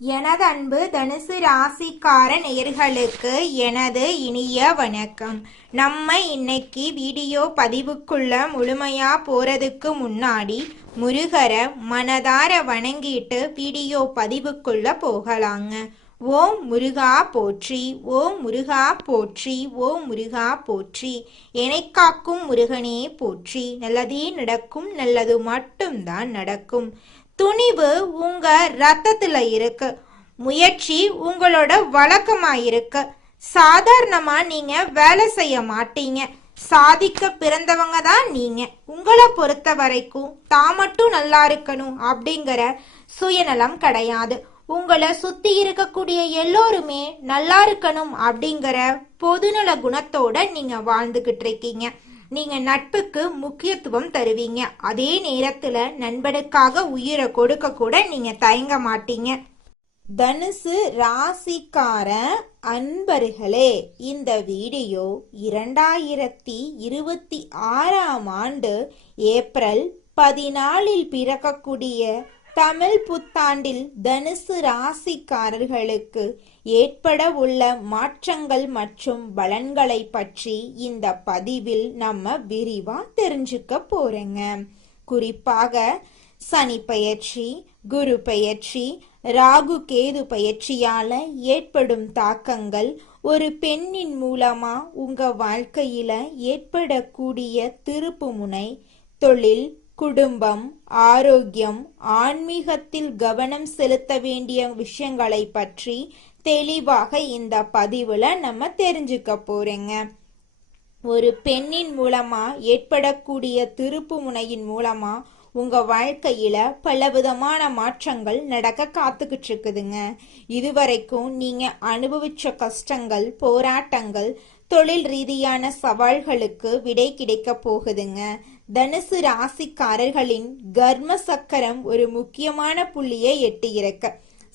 எனது அன்பு தனுசு ராசிக்கார நேயர்களுக்கு எனது இனிய வணக்கம். நம்ம இன்னைக்கு வீடியோ பதிவுக்குள்ள முழுமையா போறதுக்கு முன்னாடி முருகரை மனதார வணங்கிட்டு வீடியோ பதிவுக்குள்ள போகலாங்க. ஓம் முருகா போற்றி, ஓம் முருகா போற்றி, ஓம் முருகா போற்றி. என்னை காக்கும் முருகனே போற்றி. நல்லதே நடக்கும், நல்லது மட்டும்தான் நடக்கும். துணிவு உங்க ரத்தத்துல இருக்கு. முயற்சி உங்களோட வழக்கமா இருக்கு. சாதாரணமா நீங்க வேலை செய்ய மாட்டீங்க. சாதிக்க பிறந்தவங்க தான் நீங்க. உங்களை பொறுத்த வரைக்கும் தான் மட்டும் நல்லா இருக்கணும் அப்படிங்கிற சுயநலம் கிடையாது. உங்களை சுத்தி இருக்கக்கூடிய எல்லோருமே நல்லா இருக்கணும் அப்படிங்கிற பொதுநல குணத்தோட நீங்க வாழ்ந்துகிட்டு இருக்கீங்க. நீங்க நட்புக்கு முக்கியத்துவம் தருவீங்க. அதே நேரத்துல நண்பனுக்காக உயிரை கொடுக்க கூட நீங்க தயங்க மாட்டீங்க. தனுசு ராசிக்கார அன்பர்களே, இந்த வீடியோ 2026ஆம் ஆண்டு ஏப்ரல் 14 பிறக்கக்கூடிய தமிழ் புத்தாண்டில் தனுசு ராசிக்காரர்களுக்கு ஏற்பட உள்ள மாற்றங்கள் மற்றும் பலன்களை பற்றி இந்த பதிவில் நம்ம விரிவா தெரிஞ்சுக்க போறோங்க. குறிப்பாக சனி பெயர்ச்சி, குரு பெயர்ச்சி, ராகு கேது பெயர்ச்சியால ஏற்படும் தாக்கங்கள், ஒரு பெண்ணின் மூலமா உங்க வாழ்க்கையில ஏற்படக்கூடிய திருப்பு முனை, தொழில், குடும்பம், ஆரோக்கியம், ஆன்மீகத்தில் கவனம் செலுத்த வேண்டிய விஷயங்களை பற்றி தெளிவாக இந்த பதிவுல நம்ம தெரிஞ்சுக்க போறோங்க. ஒரு பெண்ணின் மூலமா ஏற்படக்கூடிய திருப்பு முனையின் மூலமா உங்க வாழ்க்கையில பலவிதமான மாற்றங்கள் நடக்க காத்துக்கிட்டு இருக்குதுங்க. இதுவரைக்கும் நீங்க அனுபவிச்ச கஷ்டங்கள், போராட்டங்கள், தொழில் ரீதியான சவால்களுக்கு விடை கிடைக்க போகுதுங்க. தனுசு ராசிக்காரர்களின் கர்ம சக்கரம் ஒரு முக்கியமான புள்ளியை எட்டி இறக்க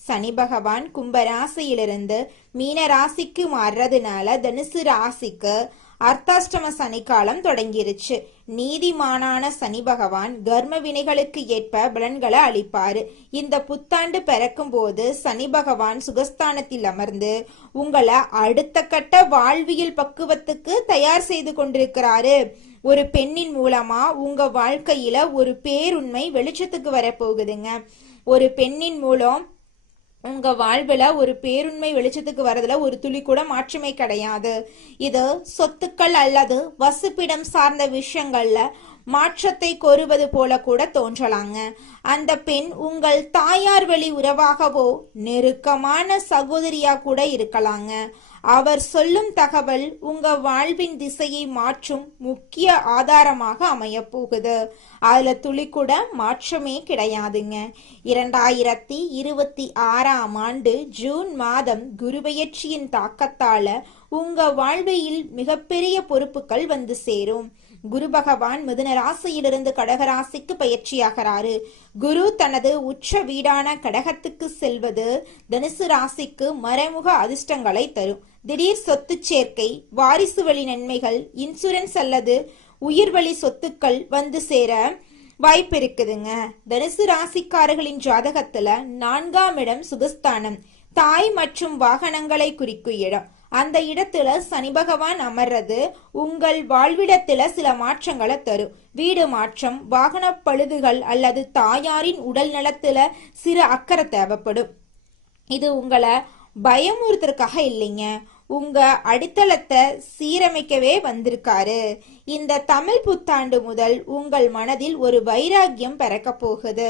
சனி பகவான் கும்பராசியிலிருந்து மீன ராசிக்கு மாறுறதுனால தனுசு ராசிக்கு அர்த்தாஷ்டம சனிக்காலம் தொடங்கிருச்சு. நீதிமானான சனி பகவான் கர்ம வினைகளுக்கு ஏற்ப பலன்களை அளிப்பாரு. இந்த புத்தாண்டு பிறக்கும் போது சனி பகவான் சுகஸ்தானத்தில் அமர்ந்து உங்களை அடுத்த கட்ட வாழ்வியல் பக்குவத்துக்கு தயார் செய்து கொண்டிருக்கிறாரு. ஒரு பெண்ணின் மூலமா உங்க வாழ்க்கையில ஒரு பேருண்மை வெளிச்சத்துக்கு வரப்போகுதுங்க. ஒரு பெண்ணின் மூலம் உங்க வாழ்வுல ஒரு பேருண்மை வெளிச்சத்துக்கு வரதுல ஒரு துளி கூட மாற்றமே கிடையாது. இது சொத்துக்கள் அல்லது வசிப்பிடம் சார்ந்த விஷயங்கள்ல மாற்றத்தை கோருவது போல கூட தோன்றலாங்க. அந்த பெண் உங்கள் தாயார் வழி உறவாகவோ நெருக்கமான சகோதரியா கூட இருக்கலாங்க. அவர் சொல்லும் தகவல் உங்க வாழ்வின் திசையை மாற்றும் முக்கிய ஆதாரமாக அமைய போகுது. அதுல துளி கூட மாற்றமே கிடையாதுங்க. 2026ஆம் ஆண்டு ஜூன் மாதம் குருபெயர்ச்சியின் தாக்கத்தால உங்க வாழ்வில் மிகப்பெரிய பொறுப்புகள் வந்து சேரும். குரு பகவான் மிதுன ராசியிலிருந்து கடகராசிக்கு பயிற்சியாகிறாரு. குரு தனது உச்ச வீடான கடகத்துக்கு செல்வது தனுசு ராசிக்கு மறைமுக அதிர்ஷ்டங்களை தரும். திடீர் சொத்து சேர்க்கை, வாரிசு வழி நன்மைகள், இன்சூரன்ஸ் அல்லது உயிர்வழி சொத்துக்கள் வந்து சேர வாய்ப்பு இருக்குதுங்க. தனுசு ராசிக்காரர்களின் ஜாதகத்துல 4ஆம் இடம் சுகஸ்தானம், தாய் மற்றும் வாகனங்களை குறிக்கும் இடம். அந்த இடத்துல சனி பகவான் அமர்றது உங்கள் வாழ்விடத்துல சில மாற்றங்களை தரும். வீடு மாற்றம், வாகன பழுதுகள் அல்லது தாயாரின் உடல் நலத்துல சிறு அக்கறை தேவைப்படும். இது உங்களை பயமுறுத்துறதுக்காக இல்லைங்க, உங்க அடித்தளத்தை சீரமைக்கவே வந்திருக்காரு. இந்த தமிழ் புத்தாண்டு முதல் உங்கள் மனதில் ஒரு வைராக்கியம் பிறக்க போகுது.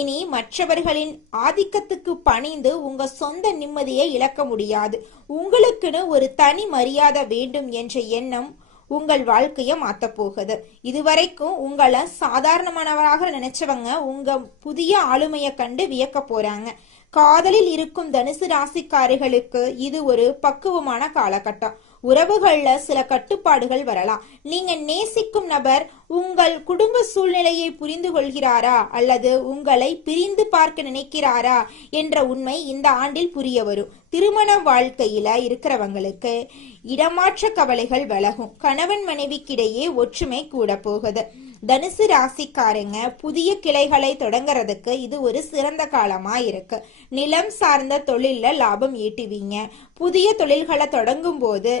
இனி மற்றவர்களின் ஆதிக்கத்துக்கு பணிந்து உங்க சொந்த நிம்மதியை இழக்க முடியாது. உங்களுக்குன்னு ஒரு தனி மரியாதை வேண்டும் என்ற எண்ணம் உங்கள் வாழ்க்கைய மாத்த போகுது. இதுவரைக்கும் உங்களை சாதாரணமானவராக நினைச்சவங்க உங்க புதிய ஆளுமையை கண்டு வியக்க போறாங்க. காதலில் இருக்கும் தனுசு ராசிக்காரிகளுக்கு இது ஒரு பக்குவமான காலகட்டம். உறவுகள்ல சில கட்டுப்பாடுகள் வரலாம். நீங்க நேசிக்கும் நபர் உங்கள் குடும்ப சூழ்நிலையை புரிந்து கொள்கிறாரா அல்லது உங்களை பிரிந்து பார்க்க நினைக்கிறாரா என்ற உண்மை இந்த ஆண்டில் புரிய வரும். திருமண வாழ்க்கையில இருக்கிறவங்களுக்கு இடமாற்ற கவலைகள் விலகும். கணவன் மனைவிக்கிடையே ஒற்றுமை கூட போகுது. தனுசு ராசிக்காரங்க புதிய கிளைகளை தொடங்குறதுக்கு இது ஒரு சிறந்த காலமா இருக்கு. நிலம் சார்ந்த தொழில்ல லாபம் ஈட்டுவீங்க. புதிய தொழில்களை தொடங்கும் போது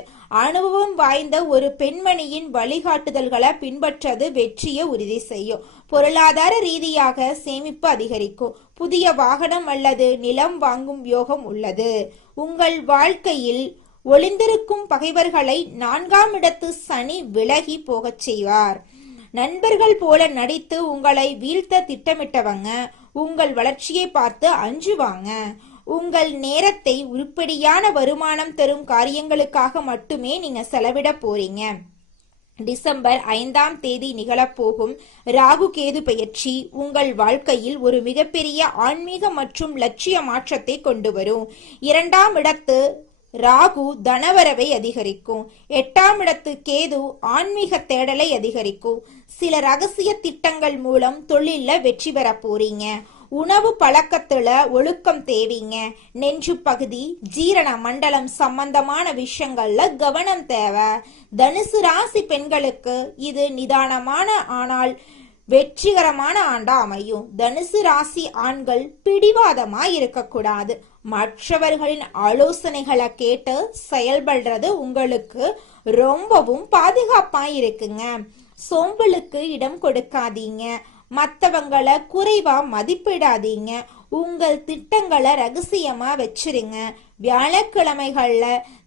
அனுபவம் வாய்ந்த ஒரு பெண்மணியின் வழிகாட்டுதல்களை பின்பற்றது வெற்றியை உறுதி செய்யும். பொருளாதார ரீதியாக சேமிப்பு அதிகரிக்கும். புதிய வாகனம் அல்லது நிலம் வாங்கும் யோகம் உள்ளது. உங்கள் வாழ்க்கையில் ஒளிந்திருக்கும் பகைவர்களை 4ஆம் இடத்து சனி விலகி போகச் செய்வார். நண்பர்கள் போல நடித்து உங்களை வீழ்த்த திட்டமிட்டவங்க உங்கள் வளர்ச்சியை பார்த்து அஞ்சுவாங்க. உங்கள் நேரத்தை உருப்படியான வருமானம் தரும் காரியங்களுக்காக மட்டுமே நீங்க செலவிட போறீங்க. டிசம்பர் 5ஆம் தேதி நிகழப்போகும் ராகு கேது பெயர்ச்சி உங்கள் வாழ்க்கையில் ஒரு மிகப்பெரிய ஆன்மீக மற்றும் லட்சிய மாற்றத்தை கொண்டு வரும். 2ஆம் இடத்து ராகு தனவரவை அதிகரிக்கும். 8ஆம் இடத்து கேது ஆன்மீக தேடலை அதிகரிக்கும். சில ரகசிய திட்டங்கள் மூலம் தொழில வெற்றி பெற போறீங்க. உணவு பழக்கத்துல ஒழுக்கம் தேவைங்க. நெஞ்சு பகுதி ஜீரண மண்டலம் சம்பந்தமான விஷயங்கள்ல கவனம் தேவை. தனுசு ராசி பெண்களுக்கு இது நிதானமான ஆனால் வெற்றிகரமான ஆண்டா அமையும். தனுசு ராசி ஆண்கள் பிடிவாதமா இருக்கக்கூடாது. மற்றவர்களின் ஆலோசனைகளை கேட்டு செயல்படுறது உங்களுக்கு ரொம்பவும் பாதுகாப்பா இருக்குங்க. சோம்பலுக்கு இடம் கொடுக்காதீங்க. மற்றவங்களை குறைவா மதிப்பிடாதீங்க. உங்கள் திட்டங்களை ரகசியமா வச்சிருங்க. வியாழக்கிழமைகள்ல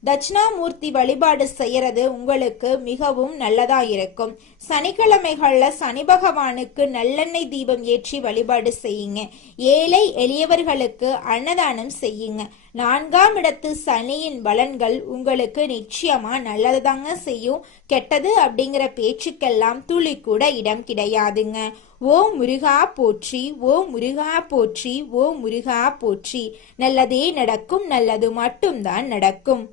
தட்சிணாமூர்த்தி வழிபாடு செய்யறது உங்களுக்கு மிகவும் நல்லதா இருக்கும். சனிக்கிழமைகள்ல சனி பகவானுக்கு நல்லெண்ணெய் தீபம் ஏற்றி வழிபாடு செய்யுங்க. ஏழை எளியவர்களுக்கு அன்னதானம் செய்யுங்க. 4ஆம் இடத்து சனியின் பலன்கள் உங்களுக்கு நிச்சயமா நல்லதுதாங்க செய்யும். கெட்டது அப்படிங்கிற பேச்சுக்கெல்லாம் துளி கூட இடம் கிடையாதுங்க. ஓ முருகா போற்றி, ஓ முருகா போற்றி, ஓ முருகா போற்றி. நல்லதே நடக்கும், நல்லது மட்டும்தான் நடக்கும்.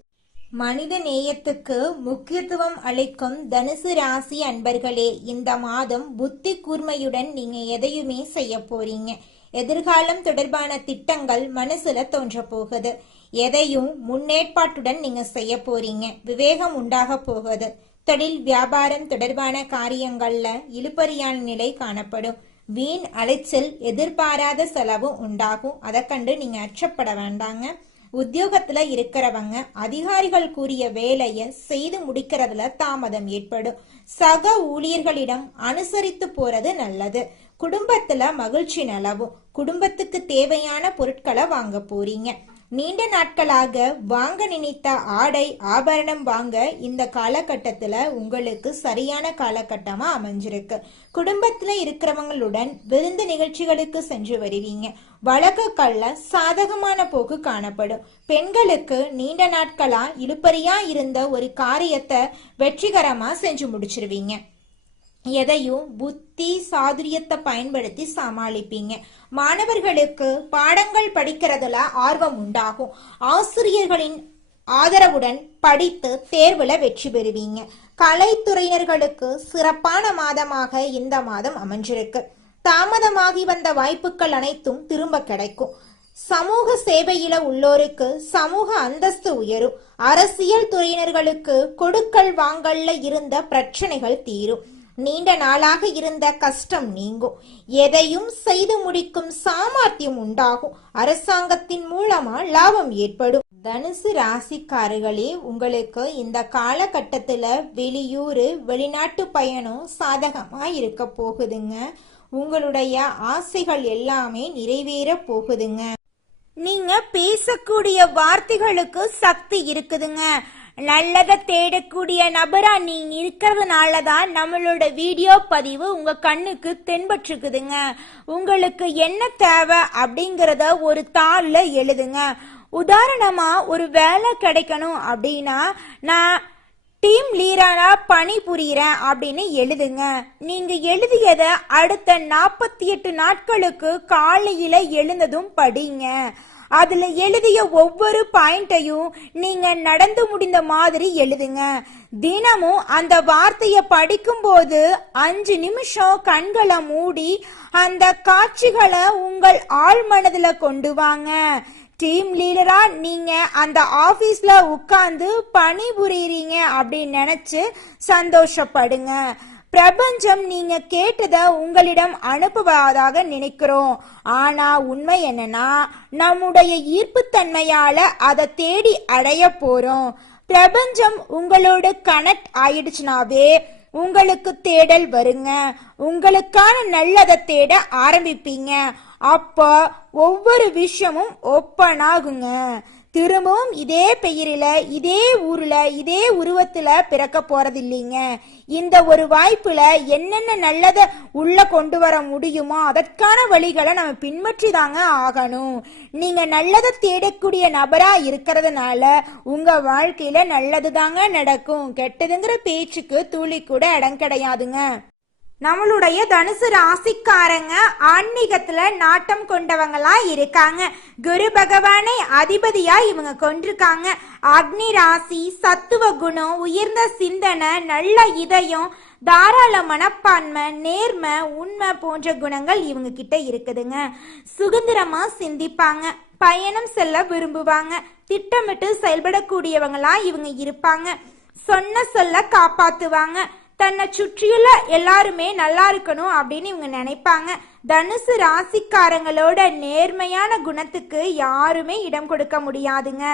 மனித நேயத்துக்கு முக்கியத்துவம் அளிக்கும் தனுசு ராசி அன்பர்களே, இந்த மாதம் புத்தி கூர்மையுடன் நீங்க எதையுமே செய்ய போறீங்க. எதிர்காலம் தொடர்பான திட்டங்கள் மனசுல தோன்ற போகுது. எதையும் முன்னேற்பாட்டுடன் நீங்க செய்ய போறீங்க. விவேகம் உண்டாக போகுது. தொழில் வியாபாரம் தொடர்பான காரியங்கள்ல இழுபறியான நிலை காணப்படும். வீண் அலைச்சல், எதிர்பாராத செலவு உண்டாகும். அதை கண்டு நீங்க அச்சப்பட வேண்டாங்க. உத்தியோகத்துல இருக்கிறவங்க அதிகாரிகள் கூறிய வேலையை செய்து முடிக்கிறதுல தாமதம் ஏற்படும். சக ஊழியர்களிடம் அனுசரித்து போறது நல்லது. குடும்பத்துல மகிழ்ச்சி நிலவும். குடும்பத்துக்கு தேவையான பொருட்களை வாங்க போறீங்க. நீண்ட நாட்களாக வாங்க நினைத்த ஆடை ஆபரணம் வாங்க இந்த காலகட்டத்துல உங்களுக்கு சரியான காலகட்டமா அமைஞ்சிருக்கு. குடும்பத்துல இருக்கிறவங்களுடன் விருந்து நிகழ்ச்சிகளுக்கு சென்று வருவீங்க. வழக்குகள்ல சாதகமான போக்கு காணப்படும். பெண்களுக்கு நீண்ட நாட்களா இழுபறியா இருந்த ஒரு காரியத்தை வெற்றிகரமா செஞ்சு முடிச்சிருவீங்க. எதையும் புத்தி சாதுரியத்தை பயன்படுத்தி சமாளிப்பீங்க. மாணவர்களுக்கு பாடங்கள் படிக்கிறதுல ஆர்வம் உண்டாகும். ஆசிரியர்களின் ஆதரவுடன் படித்து தேர்வுல வெற்றி பெறுவீங்க. கலைத்துறையினர்களுக்கு சிறப்பான மாதமாக இந்த மாதம் அமைஞ்சிருக்கு. தாமதமாகி வந்த வாய்ப்புகள் அனைத்தும் திரும்ப கிடைக்கும். சமூக சேவையில உள்ளோருக்கு சமூக அந்தஸ்து உயரும். அரசியல் துறையினர்களுக்கு கொடுக்கல் வாங்கல்ல இருந்த பிரச்சனைகள் தீரும். நீண்ட நாளாக இருந்த கஷ்டம் நீங்கும். எதையும் செய்து முடிக்கும் சாமர்த்தியம் உண்டாகும். அரசாங்கத்தின் மூலமா லாபம் ஏற்படும். தனுசு ராசிக்காரர்களே, உங்களுக்கு இந்த காலகட்டத்துல வெளியூர் வெளிநாட்டு பயணம் சாதகமா இருக்க போகுதுங்க. உங்களுடைய ஆசைகள் எல்லாமே நிறைவேற போகுதுங்க. நீங்க பேசக்கூடிய வார்த்தைகளுக்கு சக்தி இருக்குதுங்க. நல்லதை தேடக்கூடிய நபரா நீங்க இருக்கிறதுனாலதான் நம்மளோட வீடியோ பதிவு உங்க கண்ணுக்கு தென்பற்றுக்குதுங்க. உங்களுக்கு என்ன தேவை அப்படிங்கறத ஒரு தாள்ல எழுதுங்க. உதாரணமா ஒரு வேலை கிடைக்கணும் அப்படின்னா நான் டீம் லீடரா பணி புரிகிறேன் அப்படின்னு எழுதுங்க. நீங்க எழுதியத அடுத்த 48 நாட்களுக்கு காலையில எழுந்ததும் படிங்க. அதுல எழுதிய ஒவ்வொரு பாயிண்டையும் நீங்க நடந்து முடிந்த மாதிரி எழுதுங்க. தினமும் அந்த வார்த்தையை படிக்கும் போது 5 நிமிஷம் கண்களை மூடி அந்த காட்சிகளை உங்கள் ஆழ் மனதுல கொண்டு வாங்க. டீம் லீடரா நீங்க அந்த ஆபீஸ்ல உட்கார்ந்து பணி புரியுறீங்க அப்படின்னு நினைச்சு சந்தோஷப்படுங்க. பிரபஞ்சம் நீங்க கேட்டத உங்களிடம் அனுப்புவதாக நினைக்கிறோம். ஆனா உண்மை என்னன்னா நம்முடைய ஈர்ப்புத்தன்மையால அதை தேடி அடைய போறோம். பிரபஞ்சம் உங்களோட கனெக்ட் ஆயிடுச்சுனாவே உங்களுக்கு தேடல் வருங்க. உங்களுக்கான நல்லதை தேட ஆரம்பிப்பீங்க. அப்ப ஒவ்வொரு விஷயமும் ஓப்பன் ஆகுங்க. திரும்பவும் இதே பெயரில இதே ஊர்ல இதே உருவத்துல பிறக்க போறது இல்லைங்க. இந்த ஒரு வாய்ப்புல என்னென்ன நல்லதை உள்ள கொண்டு வர முடியுமோ அதற்கான வழிகளை நம்ம பின்பற்றி தாங்க ஆகணும். நீங்க நல்லதை தேடக்கூடிய நபரா இருக்கிறதுனால உங்க வாழ்க்கையில நல்லது தாங்க நடக்கும். கெட்டதுங்கிற பேச்சுக்கு துளி கூட இடம் கிடையாதுங்க. நம்மளுடைய தனுசு ராசிக்காரங்க ஆன்மீகத்துல நாட்டம் கொண்டவங்களா இருக்காங்க. குரு பகவானை அதிபதியா இவங்க கொண்டிருக்காங்க. அக்னி ராசி, சத்துவ குணம், உயர்ந்த சிந்தனை, நல்ல இதயம், தாராள மனப்பான்மை, நேர்மை, உண்மை போன்ற குணங்கள் இவங்க கிட்ட இருக்குதுங்க. சுதந்திரமா சிந்திப்பாங்க. பயணம் செல்ல விரும்புவாங்க. திட்டமிட்டு செயல்படக்கூடியவங்களா இவங்க இருப்பாங்க. சொன்ன சொல்ல காப்பாத்துவாங்க. தன்னை சுற்றியுள்ள எல்லாருமே நல்லா இருக்கணும் அப்படின்னு இவங்க நினைப்பாங்க. தனுசு ராசிக்காரங்களோட நேர்மையான குணத்துக்கு யாருமே இடம் கொடுக்க முடியாதுங்க.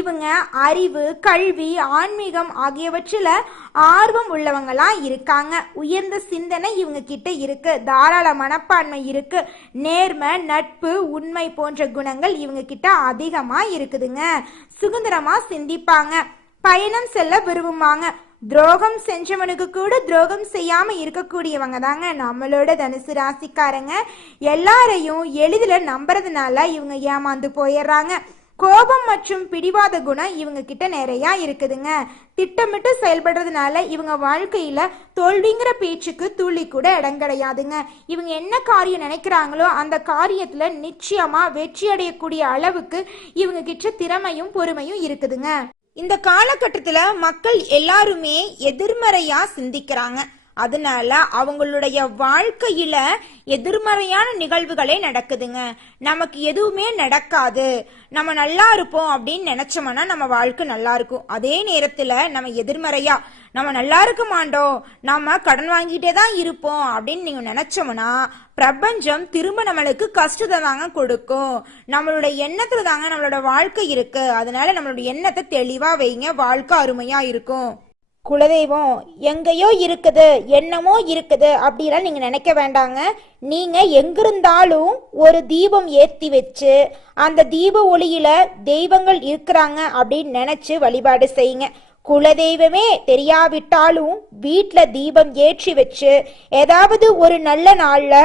இவங்க அறிவு, கல்வி, ஆன்மீகம் ஆகியவற்றில் ஆர்வம் உள்ளவங்களா இருக்காங்க. உயர்ந்த சிந்தனை இவங்க கிட்ட இருக்கு. தாராள மனப்பான்மை இருக்கு. நேர்மை, நட்பு, உண்மை போன்ற குணங்கள் இவங்க கிட்ட அதிகமா இருக்குதுங்க. சுதந்திரமா சிந்திப்பாங்க. பயணம் செல்ல விரும்புவாங்க. துரோகம் செஞ்சவனுக்கு கூட துரோகம் செய்யாம இருக்கக்கூடியவங்க தாங்க நம்மளோட தனுசு ராசிக்காரங்க. எல்லாரையும் எளிதில் நம்புறதுனால இவங்க ஏமாந்து போயிடுறாங்க. கோபம் மற்றும் பிடிவாத குணம் இவங்க கிட்ட நிறைய இருக்குதுங்க. திட்டமிட்டு செயல்படுறதுனால இவங்க வாழ்க்கையில தோல்விங்கிற பேச்சுக்கு துளி கூட இடம் கிடையாதுங்க. இவங்க என்ன காரியம் நினைக்கிறாங்களோ அந்த காரியத்துல நிச்சயமா வெற்றி அடையக்கூடிய அளவுக்கு இவங்க கிட்ட திறமையும் பொறுமையும் இருக்குதுங்க. இந்த காலகட்டத்துல மக்கள் எல்லாருமே எதிர்மறையா சிந்திக்கிறாங்க. அதனால அவங்களுடைய வாழ்க்கையில எதிர்மறையான நிகழ்வுகளே நடக்குதுங்க. நமக்கு எதுவுமே நடக்காது, நம்ம நல்லா இருப்போம் அப்படின்னு நினைச்சோம்னா நம்ம வாழ்க்கை நல்லா இருக்கும். அதே நேரத்துல நம்ம எதிர்மறையா நம்ம நல்லா இருக்க மாட்டோம், நம்ம கடன் வாங்கிட்டே தான் இருப்போம் அப்படின்னு நீங்க நினைச்சோம்னா பிரபஞ்சம் திரும்ப நம்மளுக்கு கஷ்டத்தை தாங்க கொடுக்கும். நம்மளோட எண்ணத்துல தாங்க நம்மளோட வாழ்க்கை இருக்கு. அதனால நம்மளோட எண்ணத்தை தெளிவா வைங்க, வாழ்க்கை அருமையா இருக்கும். குலதெய்வம் எங்கேயோ இருக்குது, என்னமோ இருக்குது அப்படிலாம் நீங்க நினைக்க வேண்டாங்க. நீங்க எங்கிருந்தாலும் ஒரு தீபம் ஏற்றி வச்சு அந்த தீப ஒளியில தெய்வங்கள் இருக்கிறாங்க அப்படின்னு நினைச்சு வழிபாடு செய்யுங்க. குலதெய்வமே தெரியாவிட்டாலும் வீட்டுல தீபம் ஏற்றி வச்சு ஏதாவது ஒரு நல்ல நாள்ல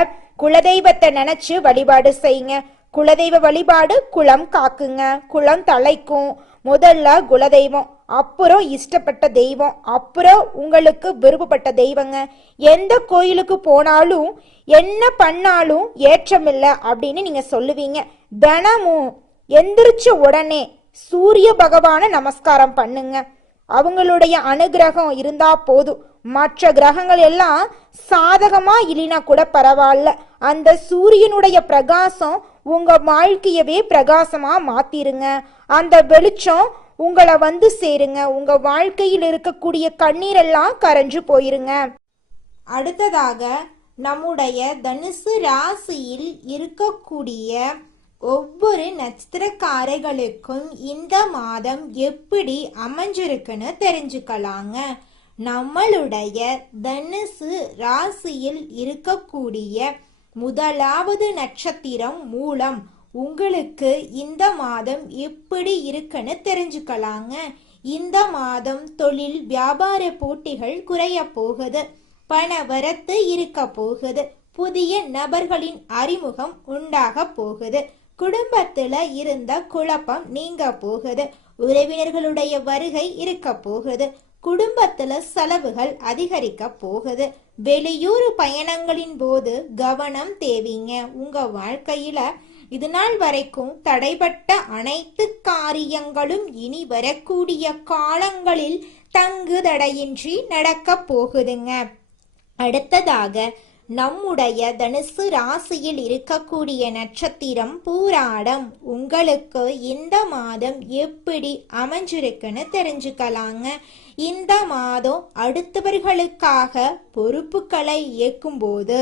குலதெய்வத்தை நினைச்சு வழிபாடு செய்யுங்க. குலதெய்வ வழிபாடு குலம் காக்குங்க, குலம் தலைக்கும். முதல்ல குலதெய்வம், அப்புறம் இஷ்டப்பட்ட தெய்வம், அப்புறம் உங்களுக்கு விருப்பப்பட்ட தெய்வங்க. எந்த கோயிலுக்கு போனாலும் என்ன பண்ணாலும் ஏற்றமில்லை அப்படின்னு நீங்க சொல்லுவீங்க. தினமும் எந்திரிச்ச உடனே சூரிய பகவான நமஸ்காரம் பண்ணுங்க. அவங்களுடைய அனுகிரகம் இருந்தா போதும். மற்ற கிரகங்கள் எல்லாம் சாதகமா இல்லைனா கூட பரவாயில்ல, அந்த சூரியனுடைய பிரகாசம் உங்க வாழ்க்கையவே பிரகாசமா மாத்திருங்க. அந்த வெளிச்சம் உங்களை வந்து சேருங்க. உங்க வாழ்க்கையில் இருக்கக்கூடிய கண்ணீரெல்லாம் கரைஞ்சு போயிருங்க. அடுத்ததாக நம்முடைய தனுசு ராசியில் இருக்கக்கூடிய ஒவ்வொரு நட்சத்திரக்காரர்களுக்கும் இந்த மாதம் எப்படி அமைஞ்சிருக்குன்னு தெரிஞ்சுக்கலாங்க. நம்மளுடைய தனுசு ராசியில் இருக்கக்கூடிய முதலாவது நட்சத்திரம் மூலம் உங்களுக்கு இந்த மாதம் எப்படி இருக்குன்னு தெரிஞ்சுக்கலாங்க. இந்த மாதம் தொழில் வியாபார போட்டிகள் குறைய போகுது. பண வரத்து இருக்க போகுது. புதிய நபர்களின் அறிமுகம் உண்டாக போகுது. குடும்பத்துல இருந்த குழப்பம் நீங்க போகுது. உறவினர்களுடைய வருகை இருக்க போகுது. குடும்பத்துல செலவுகள் அதிகரிக்க போகுது. வெளியூர் பயணங்களின் போது கவனம் தேவைங்க. உங்க வாழ்க்கையில இது நாள் வரைக்கும் தடைபட்ட அனைத்து காரியங்களும் இனி வரக்கூடிய காலங்களில் தங்கு தடையின்றி நடக்க போகுதுங்க. அடுத்ததாக நம்முடைய தனுசு ராசியில் இருக்கக்கூடிய நட்சத்திரம் பூராடம். உங்களுக்கு இந்த மாதம் எப்படி அமைஞ்சிருக்குன்னு தெரிஞ்சுக்கலாங்க. இந்த மாதம் அடுத்தவர்களுக்காக பொறுப்புகளை இயக்கும்போது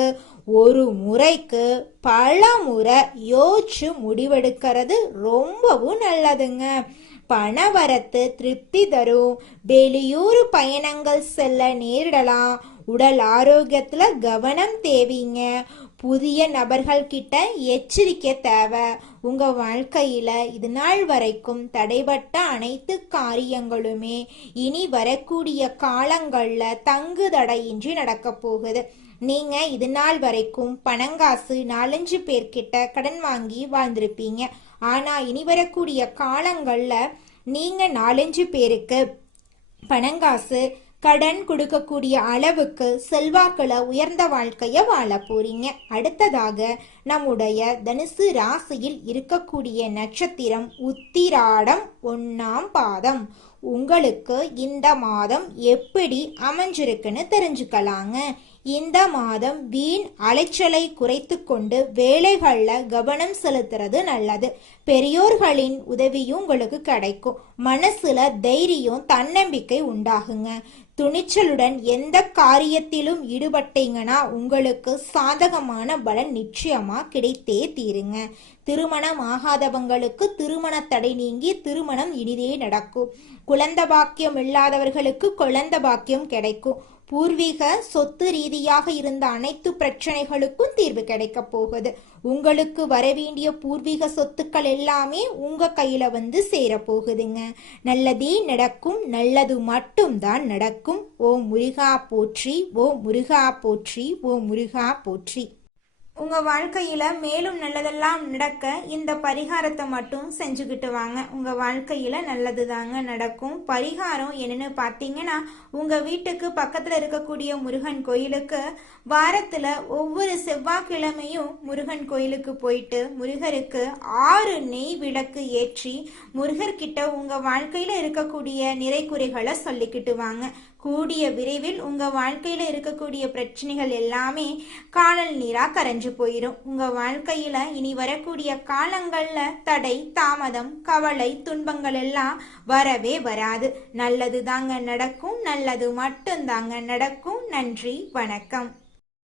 ஒரு முறைக்கு பல முறை யோசிச்சு முடிவெடுக்கிறது ரொம்பவும் நல்லதுங்க. பணவரத்து திருப்தி தரும். வெளியூர் பயணங்கள் செல்ல நேரிடலாம். உடல் ஆரோக்கியத்துல கவனம் தேவைங்க. புதிய நபர்கள் கிட்ட எச்சரிக்கை தேவை. உங்க வாழ்க்கையில இது நாள் வரைக்கும் தடைபட்ட அனைத்து காரியங்களுமே இனி வரக்கூடிய காலங்கள்ல தங்கு தடையின்றி நடக்க போகுது. நீங்க இது நாள் வரைக்கும் பணங்காசு 4-5 பேர்கிட்ட கடன் வாங்கி வாழ்ந்திருப்பீங்க. ஆனா இனி வரக்கூடிய காலங்கள்ல நீங்க 4-5 பேருக்கு பணங்காசு கடன் கொடுக்கக்கூடிய அளவுக்கு செல்வாக்குல உயர்ந்த வாழ்க்கைய வாழ போறீங்க. அடுத்ததாக நம்முடைய தனுசு ராசியில் இருக்கக்கூடிய நட்சத்திரம் உத்திராடம் 1ஆம் பாதம். உங்களுக்கு இந்த மாதம் எப்படி அமைஞ்சிருக்குன்னு தெரிஞ்சுக்கலாங்க. இந்த மாதம் வீண் அலைச்சலை குறைத்து கொண்டு வேலைகள்ல கவனம் செலுத்துறது நல்லது. பெரியோர்களின் உதவியும் உங்களுக்கு கிடைக்கும். மனசுல தைரியம் தன்னம்பிக்கை உண்டாகுங்க. துணிச்சலுடன் எந்த காரியத்திலும் ஈடுபட்டீங்கன்னா உங்களுக்கு சாதகமான பலன் நிச்சயமா கிடைத்தே தீருங்க. திருமணம் ஆகாதவங்களுக்கு திருமண தடை நீங்கி திருமணம் இனிதே நடக்கும். குழந்தை பாக்கியம் இல்லாதவர்களுக்கு குழந்தை பாக்கியம் கிடைக்கும். பூர்வீக சொத்து ரீதியாக இருந்த அனைத்து பிரச்சனைகளுக்கும் தீர்வு கிடைக்க போகுது. உங்களுக்கு வரவேண்டிய பூர்வீக சொத்துக்கள் எல்லாமே உங்க கையில வந்து சேர போகுதுங்க. நல்லதே நடக்கும். நல்லது மட்டும்தான் நடக்கும். ஓம் முருகா போற்றி, ஓம் முருகா போற்றி, ஓம் முருகா போற்றி. உங்க வாழ்க்கையில மேலும் நல்லதெல்லாம் நடக்க இந்த பரிகாரத்தை மட்டும் செஞ்சுக்கிட்டு வாங்க. உங்க வாழ்க்கையில நல்லது தாங்க நடக்கும். பரிகாரம் என்னன்னு பார்த்தீங்கன்னா, உங்க வீட்டுக்கு பக்கத்துல இருக்கக்கூடிய முருகன் கோயிலுக்கு வாரத்துல ஒவ்வொரு செவ்வாய்க்கிழமையும் முருகன் கோயிலுக்கு போயிட்டு முருகருக்கு 6 நெய் விளக்கு ஏற்றி முருகர்கிட்ட உங்க வாழ்க்கையில இருக்கக்கூடிய நிறைகுறைகளை சொல்லிக்கிட்டு வாங்க. கூடிய விரைவில் உங்க வாழ்க்கையில இருக்கக்கூடிய பிரச்சனைகள் எல்லாமே காணல் நீரா கரைஞ்சு போயிடும். உங்க வாழ்க்கையில இனி வரக்கூடிய காலங்கள்ல தடை, தாமதம், கவலை, துன்பங்கள் எல்லாம் வரவே வராது. நல்லது தாங்க நடக்கும். நல்லது மட்டும் தாங்க நடக்கும். நன்றி, வணக்கம்.